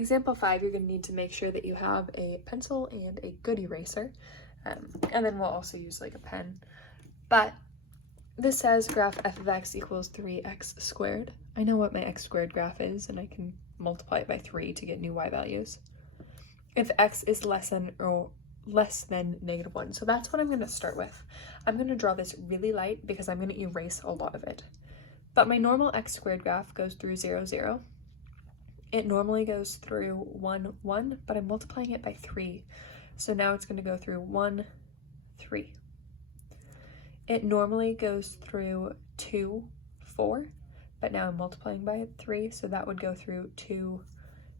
Example 5, you're going to need to make sure that you have a pencil and a good eraser, and then we'll also use like a pen. But this says graph f of x equals 3x squared. I know what my x squared graph is, and I can multiply it by 3 to get new y values. If x is less than -1. So that's what I'm going to start with. I'm going to draw this really light because I'm going to erase a lot of it. But my normal x squared graph goes through 0, 0. It normally goes through 1, 1, but I'm multiplying it by 3. So now it's going to go through 1, 3. It normally goes through 2, 4, but now I'm multiplying by 3, so that would go through 2,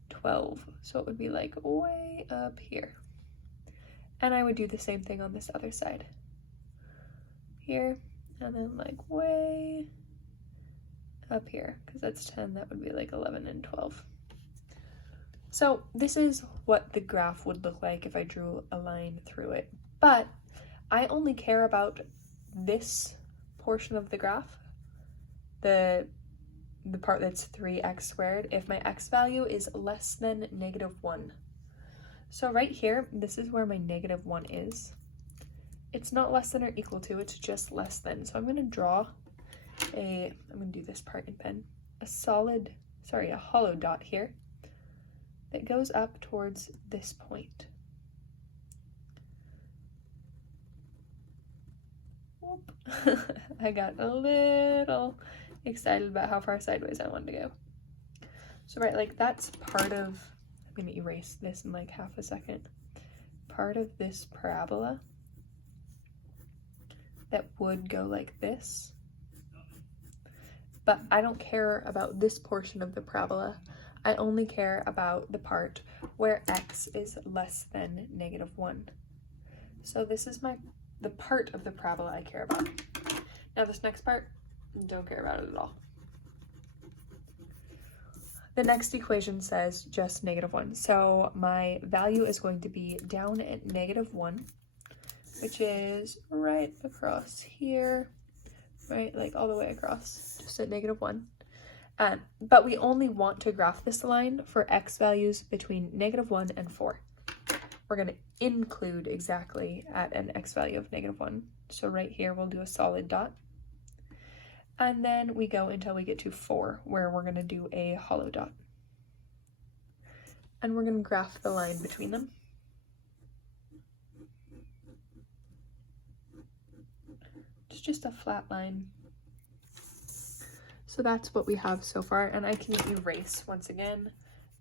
12. So it would be like way up here. And I would do the same thing on this other side. Here, and then like way up here, because that's 10, that would be like 11 and 12. So this is what the graph would look like if I drew a line through it. But I only care about this portion of the graph, the part that's 3x squared, if my x value is less than -1. So right here, this is where my -1 is. It's not less than or equal to, it's just less than. So I'm going to draw I'm going to do this part in pen, a hollow dot here that goes up towards this point. I got a little excited about how far sideways I wanted to go. So right, like that's part of, I'm going to erase this in like half a second, part of this parabola that would go like this. But I don't care about this portion of the parabola. I only care about the part where x is less than -1. So this is the part of the parabola I care about. Now this next part, don't care about it at all. The next equation says just -1. So my value is going to be down at -1, which is right across here, right, like all the way across, just at -1. But we only want to graph this line for x values between -1 and 4. We're going to include exactly at an x value of -1. So right here, we'll do a solid dot. And then we go until we get to 4, where we're going to do a hollow dot. And we're going to graph the line between them. It's just a flat line. So that's what we have so far, and I can erase, once again,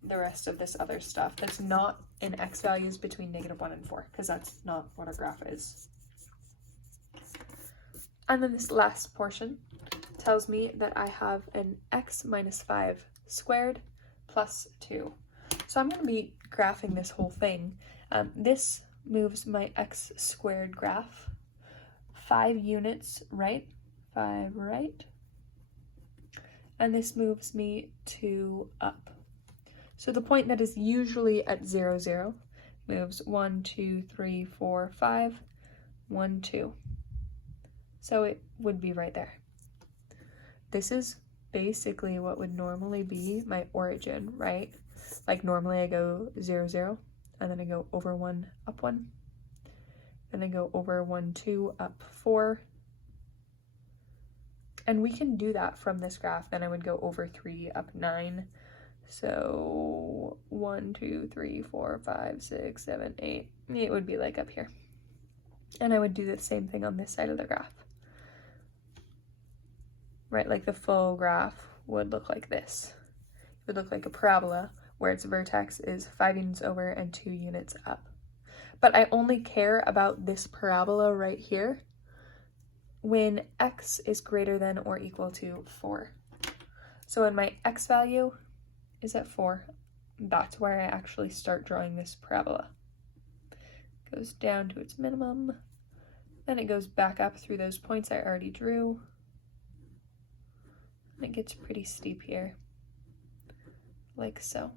the rest of this other stuff that's not in x values between -1 and 4, because that's not what our graph is. And then this last portion tells me that I have an x minus 5 squared plus 2. So I'm going to be graphing this whole thing. This moves my x squared graph 5 units right, 5 right, and this moves me 2 up. So the point that is usually at 0, 0 moves 1, 2, 3, 4, 5, 1, 2. So it would be right there. This is basically what would normally be my origin, right? Like normally I go 0, 0, and then I go over 1, up 1. Then I go over 1, 2, up 4. And we can do that from this graph. Then I would go over 3, up 9. So 1, 2, 3, 4, 5, 6, 7, 8. It would be like up here. And I would do the same thing on this side of the graph. Right, like the full graph would look like this. It would look like a parabola where its vertex is 5 units over and 2 units up. But I only care about this parabola right here when x is greater than or equal to 4. So when my x value is at 4, that's where I actually start drawing this parabola. It goes down to its minimum, then it goes back up through those points I already drew, and it gets pretty steep here, like so.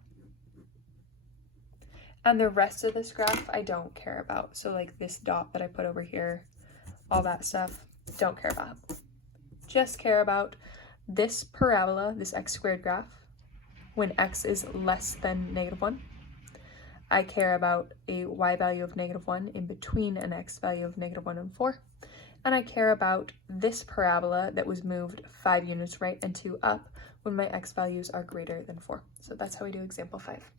And the rest of this graph I don't care about. So like this dot that I put over here, all that stuff, don't care about. Just care about this parabola, this x squared graph, when x is less than -1. I care about a y value of -1 in between an x value of -1 and 4. And I care about this parabola that was moved 5 units right and 2 up when my x values are greater than 4. So that's how we do example 5.